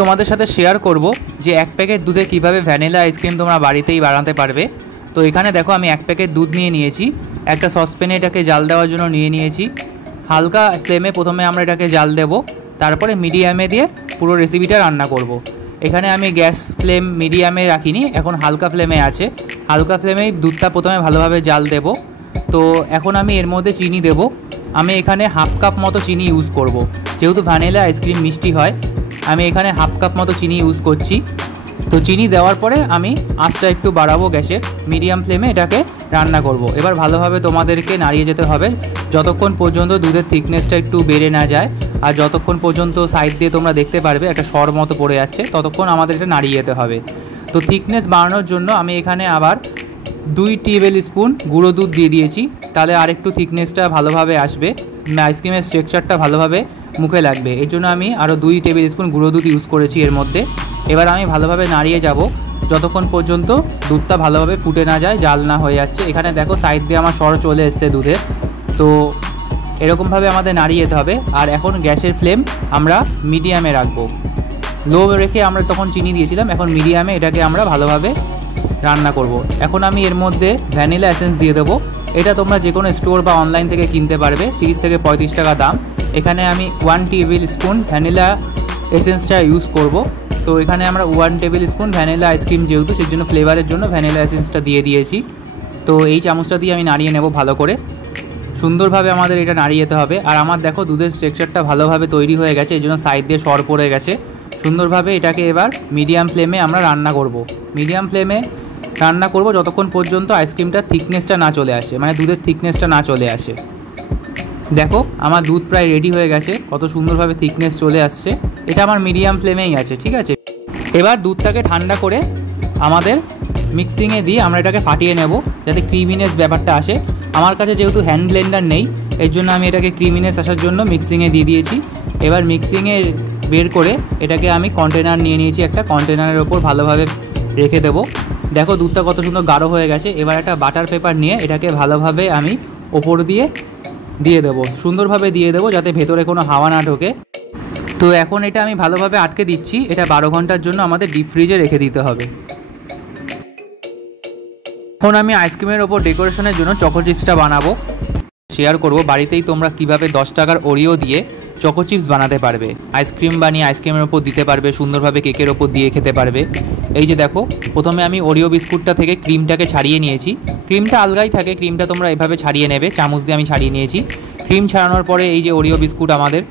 তোমাদের সাথে শেয়ার করব যে এক প্যাকেট দুধে কিভাবে ভ্যানিলা আইসক্রিম তোমরা বাড়িতেই বানাতে পারবে। তো এখানে দেখো আমি এক প্যাকেট দুধ নিয়ে নিয়েছি, একটা সসপ্যানে এটাকে জাল দেওয়ার জন্য নিয়ে নিয়েছি। হালকা ফ্লেমে প্রথমে আমরা এটাকে জাল দেব, তারপরে মিডিয়ামে দিয়ে পুরো রেসিপিটা রান্না করব। এখানে আমি গ্যাস ফ্লেম মিডিয়ামে রাখিনি, এখন হালকা ফ্লেমে আছে। হালকা ফ্লেমেই দুধটা প্রথমে ভালোভাবে জাল দেব। তো এখন আমি এর মধ্যে চিনি দেব। আমি এখানে হাফ কাপ মতো চিনি ইউজ করব, যেহেতু ভ্যানিলা আইসক্রিম মিষ্টি হয়। আমি এখানে হাফ কাপ মতো চিনি ইউজ করছি। তো চিনি দেওয়ার পরে আমি আঁচটা একটু বাড়াবো গ্যাসের, মিডিয়াম ফ্লেমে এটাকে রান্না করব। এবার ভালোভাবে তোমাদেরকে নাড়িয়ে যেতে হবে যতক্ষণ পর্যন্ত দুধের থিকনেসটা একটু বেড়ে না যায়, আর যতক্ষণ পর্যন্ত সাইড দিয়ে তোমরা দেখতে পারবে একটা সর মতো পড়ে যাচ্ছে, ততক্ষণ আমাদের এটা নাড়িয়ে যেতে হবে। তো থিকনেস বাড়ানোর জন্য আমি এখানে আবার 2 টেবিল স্পুন গুঁড়ো দুধ দিয়ে দিয়েছি, তাহলে আরেকটু থিকনেসটা ভালোভাবে আসবে, আইসক্রিমের স্ট্রাকচারটা ভালোভাবে মুখে লাগবে। এর জন্য আমি আরও 2 টেবিল স্পুন গুঁড়ো দুধ ইউজ করেছি এর মধ্যে। এবার আমি ভালোভাবে নাড়িয়ে যাব যতক্ষণ পর্যন্ত দুধটা ভালোভাবে ফুটে না যায়, জাল না হয়ে যাচ্ছে। এখানে দেখো সাইড দিয়ে আমার সর চলে এসছে দুধের। তো এরকমভাবে আমাদের নাড়িয়ে যেতে হবে। আর এখন গ্যাসের ফ্লেম আমরা মিডিয়ামে রাখবো, লো রেখে আমরা তখন চিনি দিয়েছিলাম, এখন মিডিয়ামে এটাকে আমরা ভালোভাবে রান্না করব। এখন আমি এর মধ্যে ভ্যানিলা এসেন্স দিয়ে দেবো। এটা তোমরা যে কোনো স্টোর বা অনলাইন থেকে কিনতে পারবে, 30 থেকে 35 টাকা দাম। এখানে আমি 1 টেবিল স্পুন ভ্যানিলা এসেন্সটা ইউজ করব। তো এখানে আমরা 1 টেবিল স্পুন ভ্যানিলা আইসক্রিম যেহেতু, সেই জন্য ফ্লেভারের জন্য ভ্যানিলা এসেন্সটা দিয়ে দিয়েছি। তো এই চামচটা দিয়ে আমি নাড়িয়ে নেব ভালো করে, সুন্দরভাবে আমাদের এটা নাড়িয়ে যেতে হবে। আর আমার দেখো দুধের স্ট্রাকচারটা ভালোভাবে তৈরি হয়ে গেছে, এই জন্য সাইড দিয়ে সর পড়ে গেছে সুন্দরভাবে। এটাকে এবার মিডিয়াম ফ্লেমে আমরা রান্না করব। মিডিয়াম ফ্লেমে রান্না করব যতক্ষণ পর্যন্ত আইসক্রিমটার থিকনেসটা না চলে আসে, মানে দুধের থিকনেসটা না চলে আসে। দেখো আমার দুধ প্রায় রেডি হয়ে গেছে, কত সুন্দরভাবে থিকনেস চলে আসছে। এটা আমার মিডিয়াম ফ্লেমেই আছে, ঠিক আছে। এবার দুধটাকে ঠান্ডা করে আমাদের মিক্সিংয়ে দিয়ে আমরা এটাকে ফাটিয়ে নেব, যাতে ক্রিমিনেস ব্যাপারটা আসে। আমার কাছে যেহেতু হ্যান্ড ব্লেন্ডার নেই, এর জন্য আমি এটাকে ক্রিমিনেস আসার জন্য মিক্সিংয়ে দিয়ে দিয়েছি। এবার মিক্সিংয়ে বের করে এটাকে আমি কন্টেনার নিয়ে নিয়েছি, একটা কন্টেনারের ওপর ভালোভাবে রেখে দেবো। দেখো দুধটা কত সুন্দর গাঢ় হয়ে গেছে। এবার একটা বাটার পেপার নিয়ে এটাকে ভালোভাবে আমি ওপর দিয়ে দেবো, সুন্দরভাবে দিয়ে দেবো, যাতে ভেতরে কোনো হাওয়া না ঢোকে। তো এখন এটা আমি ভালোভাবে আটকে দিচ্ছি। এটা 12 ঘন্টার জন্য আমাদের ডিপ ফ্রিজে রেখে দিতে হবে। এখন আমি আইসক্রিমের ওপর ডেকোরেশনের জন্য চকো চিপসটা বানাবো, শেয়ার করব বাড়িতেই তোমরা কিভাবে 10 টাকার ওরিও দিয়ে চকো চিপস বানাতে পারবে। আইসক্রিম বানিয়ে আইসক্রিমের ওপর দিতে পারবে, সুন্দরভাবে কেকের ওপর দিয়ে খেতে পারবে। এই যে দেখো, প্রথমে আমি ওরিও বিস্কুটটা থেকে ক্রিমটাকে ছাড়িয়ে নিয়েছি। ক্রিমটা আলগাই থাকে, ক্রিমটা তোমরা এভাবে ছাড়িয়ে নেবে, চামচ দিয়ে আমি ছাড়িয়ে নিয়েছি। ক্রিম ছাড়ানোর পরে এই যে ওরিও বিস্কুট, আমাদের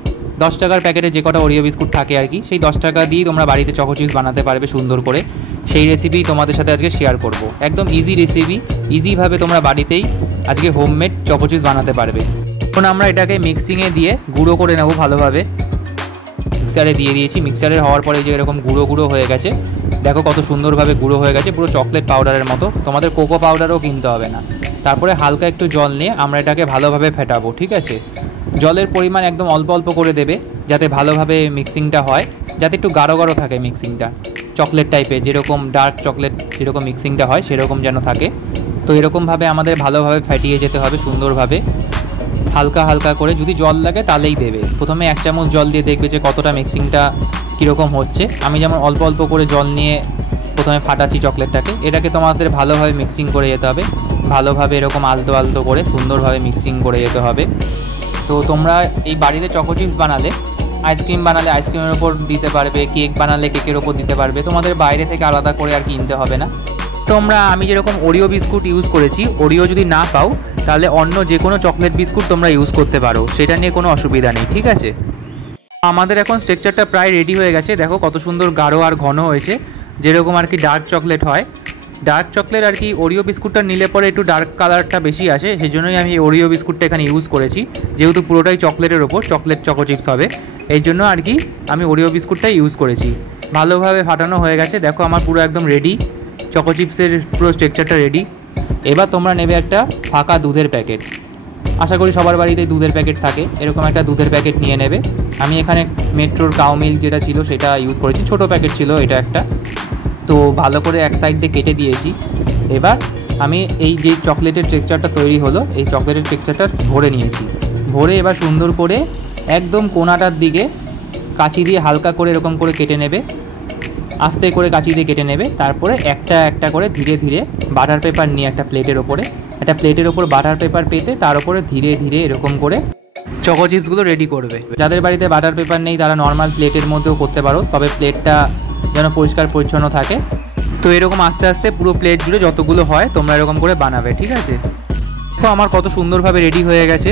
10 টাকার প্যাকেটে যে কটা ওরিও বিস্কুট থাকে আর কি, সেই 10 টাকা দিয়ে তোমরা বাড়িতে চকো চিপস বানাতে পারবে সুন্দর করে। সেই রেসিপি তোমাদের সাথে আজকে শেয়ার করব। একদম ইজি রেসিপি, ইজিভাবে তোমরা বাড়িতেই আজকে হোমমেড চকো চিপস বানাতে পারবে। এখন আমরা এটাকে মিক্সিংয়ে দিয়ে গুঁড়ো করে নেব ভালোভাবে। মিক্সারে দিয়ে দিয়েছি, মিক্সারে হওয়ার পরে যে এরকম গুঁড়ো গুঁড়ো হয়ে গেছে, দেখো কত সুন্দরভাবে গুঁড়ো হয়ে গেছে, পুরো চকলেট পাউডারের মতো। তোমাদের কোকো পাউডারও কিনতে হবে না। তারপরে হালকা একটু জল নিয়ে আমরা এটাকে ভালোভাবে ফেটাবো, ঠিক আছে। জলের পরিমাণ একদম অল্প অল্প করে দেবে, যাতে ভালোভাবে মিক্সিংটা হয়, যাতে একটু গাঢ় গাঢ় থাকে মিক্সিংটা, চকলেট টাইপের, যেরকম ডার্ক চকলেট যেরকম মিক্সিংটা হয় সেরকম যেন থাকে। তো এরকমভাবে আমাদের ভালোভাবে ফাটিয়ে যেতে হবে সুন্দরভাবে, হালকা হালকা করে। যদি জল লাগে তাহলেই দেবে। প্রথমে 1 চামচ জল দিয়ে দেখবে যে কতটা মিক্সিংটা কীরকম হচ্ছে। আমি যেমন অল্প অল্প করে জল নিয়ে প্রথমে ফাটাচ্ছি চকলেটটাকে। এটাকে তোমাদের ভালোভাবে মিক্সিং করে যেতে হবে, ভালোভাবে এরকম আলতো আলতো করে সুন্দরভাবে মিক্সিং করে যেতে হবে। তো তোমরা এই বাড়িতে চকো চিপস বানালে, আইসক্রিম বানালে আইসক্রিমের ওপর দিতে পারবে, কেক বানালে কেকের ওপর দিতে পারবে, তোমাদের বাইরে থেকে আলাদা করে আর কিনতে হবে না। তোমরা আমি যেরকম ওরিও বিস্কুট ইউজ করেছি, ওরিও যদি না পাও তাহলে অন্য যে কোনো চকলেট বিস্কুট তোমরা ইউজ করতে পারো, সেটা নিয়ে কোনো অসুবিধা নেই, ঠিক আছে। আমাদের এখন স্ট্রাকচারটা প্রায় রেডি হয়ে গেছে। দেখো কত সুন্দর গাঢ় আর ঘন হয়েছে, যেরকম আর কি ডার্ক চকলেট হয়। ডার্ক চকলেট আর কি ওরিও বিস্কুটটা নিলে পরে একটু ডার্ক কালারটা বেশি আসে, সেই জন্যই আমি ওরিও বিস্কুটটা এখানে ইউজ করেছি। যেহেতু পুরোটাই চকলেটের ওপর, চকলেট চকো চিপস হবে, এই জন্য আর কি আমি ওরিও বিস্কুটটাই ইউজ করেছি। ভালোভাবে ফাটানো হয়ে গেছে, দেখো আমার পুরো একদম রেডি, চকো চিপসের পুরো স্ট্রাকচারটা রেডি। এবার তোমরা নেবে একটা ফাঁকা দুধের প্যাকেট, আশা করি সবার বাড়িতেই দুধের প্যাকেট থাকে, এরকম একটা দুধের প্যাকেট নিয়ে নেবে। আমি এখানে মেট্রোর কাউ মিল্ক যেটা ছিল সেটা ইউজ করেছি, ছোটো প্যাকেট ছিল এটা একটা। তো ভালো করে এক সাইড দিয়ে কেটে দিয়েছি। এবার আমি এই যে চকলেটের টেক্সচারটা তৈরি হলো, এই চকলেটের টেক্সচারটা ভরে নিয়েছি। ভরে এবার সুন্দর করে একদম কোনাটার দিকে কাঁচি দিয়ে হালকা করে এরকম করে কেটে নেবে। আস্তে করে কাঁচি দিয়ে কেটে নেবে। তারপরে একটা একটা করে ধীরে ধীরে বাটার পেপার নিয়ে একটা প্লেটের ওপর বাটার পেপার পেতে তার উপরে ধীরে ধীরে এরকম করে চকো চিপসগুলো রেডি করবে। যাদের বাড়িতে বাটার পেপার নেই তারা নর্মাল প্লেটের মধ্যেও করতে পারো, তবে প্লেটটা যেন পরিষ্কার পরিচ্ছন্ন থাকে। তো এরকম আস্তে আস্তে পুরো প্লেট জুড়ে যতগুলো হয় তোমরা এরকম করে বানাবে, ঠিক আছে? দেখো আমার কত সুন্দরভাবে রেডি হয়ে গেছে।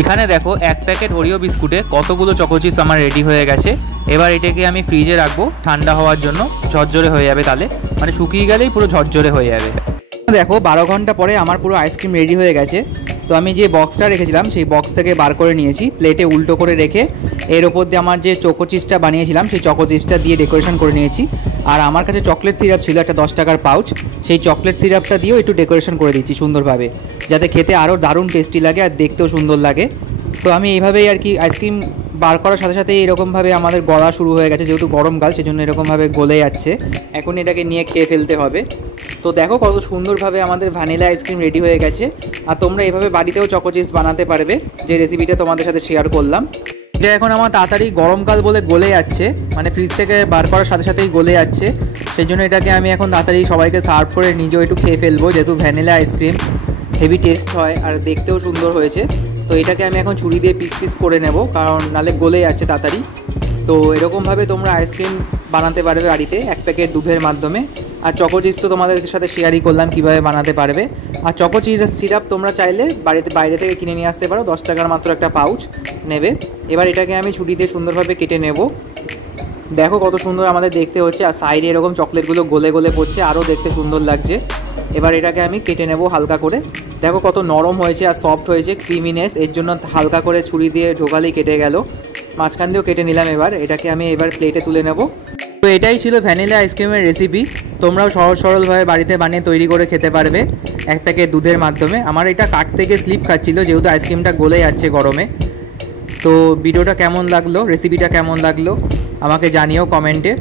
এখানে দেখো 1 প্যাকেট ওরিও বিস্কুটে কতগুলো চকো চিপস আমার রেডি হয়ে গেছে। এবার এটাকে আমি ফ্রিজে রাখবো ঠান্ডা হওয়ার জন্য, ঝরঝরে হয়ে যাবে, তাহলে মানে শুকিয়ে গেলেই পুরো ঝরঝরে হয়ে যাবে। দেখো 12 ঘন্টা পরে আমার পুরো আইসক্রিম রেডি হয়ে গেছে। তো আমি যে বক্সটা রেখেছিলাম সেই বক্স থেকে বার করে নিয়েছি, প্লেটে উল্টো করে রেখে এর ওপর দিয়ে আমার যে চকো চিপসটা বানিয়েছিলাম সেই চকো চিপসটা দিয়ে ডেকোরেশন করে নিয়েছি। আর আমার কাছে চকলেট সিরাপ ছিল একটা 10 টাকার পাউচ, সেই চকলেট সিরাপটা দিয়েও একটু ডেকোরেশন করে দিচ্ছি সুন্দরভাবে, যাতে খেতে আরও দারুণ টেস্টি লাগে আর দেখতেও সুন্দর লাগে। তো আমি এইভাবেই আর কি আইসক্রিম বার করার সাথে সাথে এরকমভাবে আমাদের গলা শুরু হয়ে গেছে, যেহেতু গরমকাল সেজন্য এরকমভাবে গলে যাচ্ছে। এখন এটাকে নিয়ে খেয়ে ফেলতে হবে। তো দেখো কত সুন্দরভাবে আমাদের ভ্যানিলা আইসক্রিম রেডি হয়ে গেছে। আর তোমরা এভাবে বাড়িতেও চকো চিপস বানাতে পারবে, যে রেসিপিটা তোমাদের সাথে শেয়ার করলাম। এটা এখন আমার তাড়াতাড়ি গরমকাল বলে গলে যাচ্ছে, মানে ফ্রিজ থেকে বার করার সাথে সাথেই গলে যাচ্ছে। সেই জন্য এটাকে আমি এখন তাড়াতাড়ি সবাইকে সার্ভ করে নিজেও একটু খেয়ে ফেলবো, যেহেতু ভ্যানিলা আইসক্রিম হেভি টেস্ট হয় আর দেখতেও সুন্দর হয়েছে। তো এটাকে আমি এখন ছুরি দিয়ে পিস পিস করে নেব, কারণ নালে গলে যাচ্ছে তাড়াতাড়ি। তো এরকমভাবে তোমরা আইসক্রিম বানাতে পারবে বাড়িতে 1 প্যাকেট দুধের মাধ্যমে। আর চকো চিপস তো তোমাদের সাথে শেয়ারই করলাম কীভাবে বানাতে পারবে। আর চকো চিপস সিরাপ তোমরা চাইলে বাইরে থেকে কিনে নিয়ে আসতে পারো, 10 টাকার মাত্র একটা পাউচ নেবে। এবার এটাকে আমি ছুরি দিয়ে সুন্দরভাবে কেটে নেব। দেখো কত সুন্দর আমাদের দেখতে হচ্ছে, আর সাইডে এরকম চকলেটগুলো গলে গলে পড়ছে, আরও দেখতে সুন্দর লাগছে। এবার এটাকে আমি কেটে নেব হালকা করে। দেখো কত নরম হয়েছে আর সফট হয়েছে, ক্রিমিনেস, এর জন্য হালকা করে ছুরি দিয়ে ঢোকালেই কেটে গেল। মাঝখান দিয়েও কেটে নিলাম। এটাকে আমি প্লেটে তুলে নেব। তো এটাই ছিল ভ্যানিলা আইসক্রিমের রেসিপি। তোমরাও সহজ সরলভাবে বাড়িতে বানিয়ে তৈরি করে খেতে পারবে 1 প্যাকেট দুধের মাধ্যমে। আমার এটা কাটতে গিয়ে স্লিপ খাচ্ছিল, যেহেতু আইসক্রিমটা গলে যাচ্ছে গরমে। তো ভিডিওটা কেমন লাগলো, রেসিপিটা কেমন লাগলো আমাকে জানিও কমেন্টে।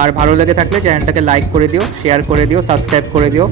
আর ভালো লেগে থাকলে চ্যানেলটাকে লাইক করে দিও, শেয়ার করে দিও, সাবস্ক্রাইব করে দিও।